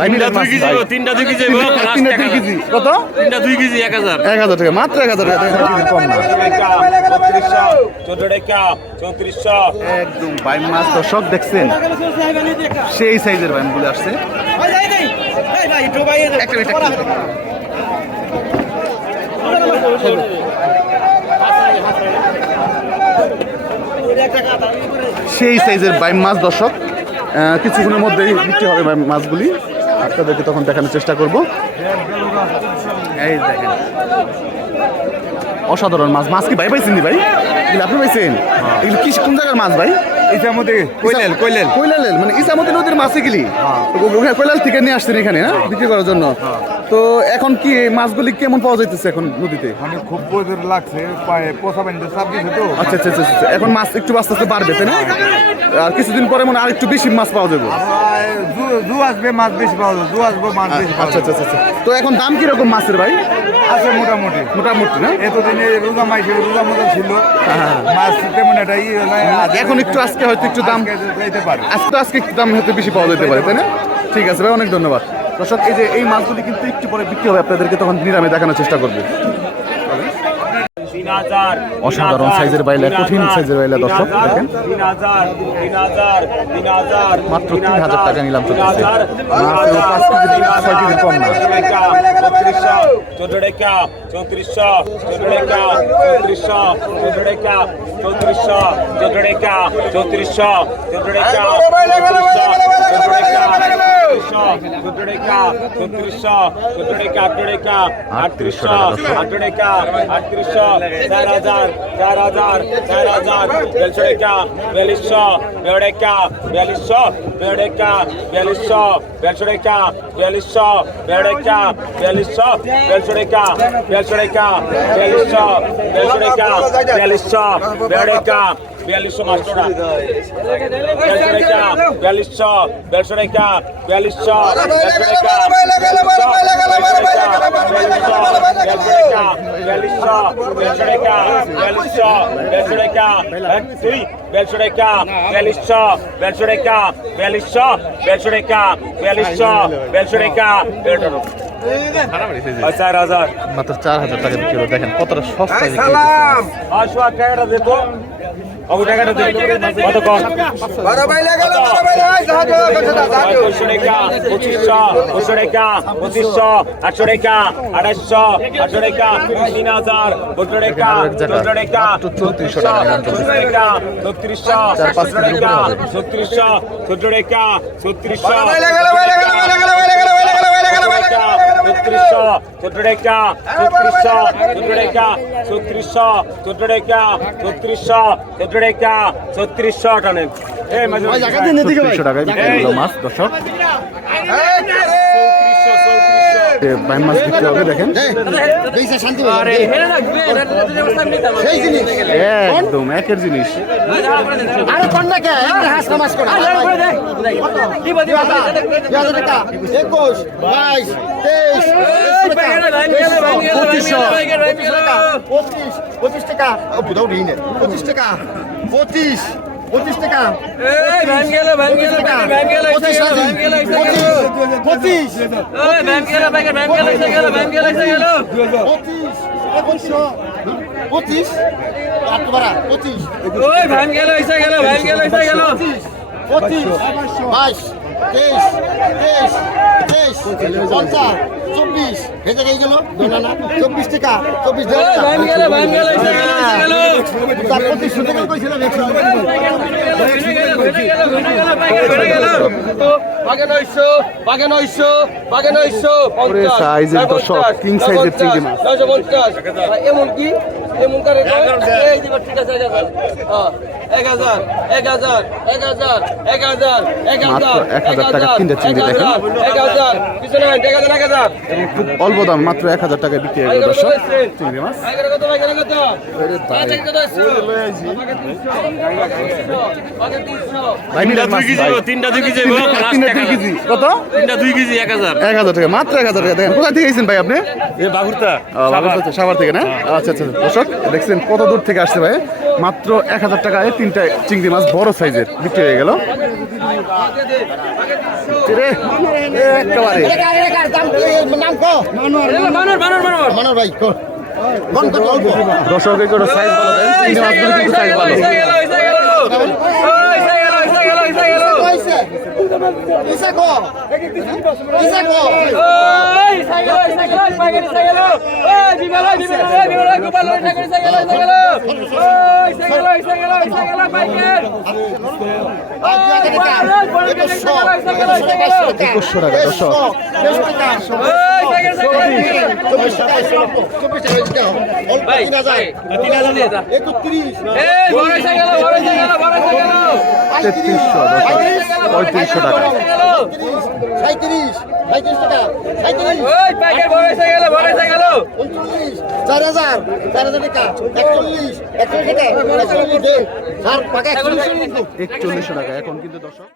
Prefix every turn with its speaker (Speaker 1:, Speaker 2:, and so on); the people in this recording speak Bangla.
Speaker 1: তিনটা দুই কেজি
Speaker 2: তিনটা দুই কেজি কত?
Speaker 1: তিনটা দুই কেজি এক হাজার।
Speaker 2: এক হাজার টাকা মাত্র এক হাজার টাকা কম না। একদম বাইম মাছ দর্শক দেখছেন। সেই সাইজের আসছে। একটা। সেই সাইজের বাইম মাছ দর্শক। আহ, কিছুক্ষণের মধ্যেই বিক্রি হবে মাছগুলি। আপনাদেরকে তখন দেখানোর চেষ্টা করব। এই দেখেন। অসাধারণ মাছ। মাছ কি ভাই পাইছেন নি ভাই? এগুলো আপনি পাইছেন? এগুলো কি কোন জায়গার মাছ ভাই?
Speaker 3: ইসামতি কইলেল কইলেল
Speaker 2: কৈলালেল মানে ইসামতি নদীর মাছ এগুলি ওখানে কৈলাল থেকে নিয়ে আসছেন এখানে হ্যাঁ? বিক্রি করার জন্য। তো এখন কি মাছগুলি কেমন পাওয়া যাইতেছে এখন নদীতে?
Speaker 3: মানে খুব প্রচুর লাগছে পায়ে পোষা বান্ধব সব কিছু তো।
Speaker 2: আচ্ছা আচ্ছা আচ্ছা আচ্ছা। এখন মাছ একটু আস্তে আস্তে বাড়বে তাই না? আর কিছুদিন পরে মনে আর একটু বেশি মাছ পাওয়া যাবে।
Speaker 3: জু- জু আসবে মাছ বেশি পাওয়া যাবে জু আসবে মাছ বেশি
Speaker 2: আচ্ছা আচ্ছা আচ্ছা আচ্ছা। তো এখন দাম কীরকম মাছের ভাই?
Speaker 3: আছে মোটামুটি।
Speaker 2: মোটামুটি না?
Speaker 3: এতদিনে রোজা মাইছে রোজা মতো ছিল।
Speaker 2: হ্যাঁ।
Speaker 3: মাছ তেমন এটা ই নয়, আজ-
Speaker 2: এখন একটু আজকে হয়তো একটু দাম
Speaker 3: আজকে পারে।
Speaker 2: আজকে তো আজকে একটু দাম হয়তো বেশি পাওয়া যেতে পারে তাই না? ঠিক আছে ভাই অনেক ধন্যবাদ। দর্শক এই যে এই মাছগুলি কিন্তু একটু পরে বিক্রি হবে আপনাদেরকে তখন নিরামে দেখানোর চেষ্টা করব। অসাধারণ সাইজের বাইলা, কঠিন সাইজের বাইলা, দর্শক, দেখেন।
Speaker 1: তিন হাজার তিন হাজার তিন হাজার
Speaker 2: মাত্র 3,000 টাকা নিলাম চলতেছে।
Speaker 1: তিন হাজার
Speaker 2: মাত্র পাঁচ কেজি, ছয় কেজি কম না।
Speaker 1: চৌত্রিশশো চৌদ্দ টাকা চৌত্রিশশো চৌদ্দ টাকা চৌত্রিশশো চৌত্রিশশো চৌদ্দ টাকা চৌত্রিশশো চৌদ্দ টাকা চৌদ্দ টাকা আটত্রিশশো টাকা আটত্রিশশো, চার হাজার চার হাজার চার হাজার দেড়শো টাকা বিয়াল্লিশশো দেড় টাকা বিয়াল্লিশশো দেড় টাকা বিয়াল্লিশশো দেড়শো টাকা বিয়াল্লিশশো দেড় টাকা বিয়াল্লিশশো দেড়শো টাকা দেড়শো টাকা বিয়াল্লিশশো দেড়শো টাকা বিয়াল্লিশশো দেড় টাকা বিয়াল্লিশশো দেড়শো টাকা বিয়াল্লিশশো দেড়শো টাকা বিয়াল্লিশশো দেড়শো টাকা বিয়াল্লিশশো দেড়শো টাকা বিয়াল্লিশশো দেড়শো টাকা দুই দেড়শো টাকা বিয়াল্লিশশো দেড়শো টাকা বিয়াল্লিশশো দেড়শো টাকা বিয়াল্লিশশো দেড়শো টাকা চার হাজার।
Speaker 2: মাত্র চার হাজার টাকা বিক্রি হবে দেখেন কতটা সস্তা বিক্রি হইতেছে।
Speaker 1: আসো আর টাকাটা দেবো অগু টাকাটা দেবো কত কম পঁচিশশো টাকা পঁচিশশো পঁচিশশো টাকা পঁচিশশো আটশো টাকা আড়াইশো আটশো টাকা তিন হাজার দুশো টাকা দুশো টাকা
Speaker 2: চৌত্রিশশো টাকা নিলাম চলতেছে।
Speaker 1: টাকা ছত্রিশশো
Speaker 2: চার পাঁচ
Speaker 1: ছত্রিশশো
Speaker 2: কেজি
Speaker 1: টাকা
Speaker 2: উপরে হবে।
Speaker 1: ছত্রিশশো চোদ্দ টাকা ছত্রিশশো ছত্রিশশো চোদ্দ টাকা ছত্রিশশো চোদ্দ টাকা টাকা
Speaker 4: ভেজে গিয়ে গেল। চব্বিশ টাকা চব্বিশ তার পঁচিশ টাকা কইছিলাম একশো
Speaker 2: ওরে সাইজের দর্শক কিং সাইজের চিংড়ি মাছ।
Speaker 5: এমন কি? এমন করে এই দিবার ঠিক আছে এক হাজার। এক হাজার এক হাজার এক হাজার এক হাজার এক
Speaker 2: মাত্র
Speaker 5: হাজার
Speaker 2: 1000 টাকা তিনটে চিংড়ি দেখেন।
Speaker 5: এক হাজার এক হাজার এক হাজার
Speaker 2: এক হাজার হয়ে
Speaker 1: তিনটা
Speaker 2: তিন কেজি কত
Speaker 1: তিনটা দুই কেজি এক হাজার।
Speaker 2: এক হাজার টাকা মাত্র এক হাজার টাকা দেখেন কোথায় থেকে এসেছেন ভাই আপনি
Speaker 1: এ বাগুরতা
Speaker 2: ও, বাবুরবাড়ি থেকে, সাভার থেকে না আচ্ছা আচ্ছা দর্শক দেখছেন কত দূর থেকে আসছে ভাই মাত্র এক হাজার টাকায় তিনটা চিংড়ি মাছ বড় সাইজের বিক্রি হয়ে গেল রে, একেবারে
Speaker 4: নাম কো অল্প
Speaker 2: দর্শক মাছগুলো কিন্তু সাইজ ভালো
Speaker 4: কইছে ইসা কো ইসা কো
Speaker 2: একুশশো টাকা দর্শক তেত্রিশশো পঁয়ত্রিশশো টাকা
Speaker 4: সাঁত্রিশ সাঁত্রিশ টাকা উনচল্লিশ চার হাজার চার হাজার টাকা একচল্লিশ একচল্লিশ টাকা আর একচল্লিশ
Speaker 2: একচল্লিশশো টাকা এখন কিন্তু দর্শক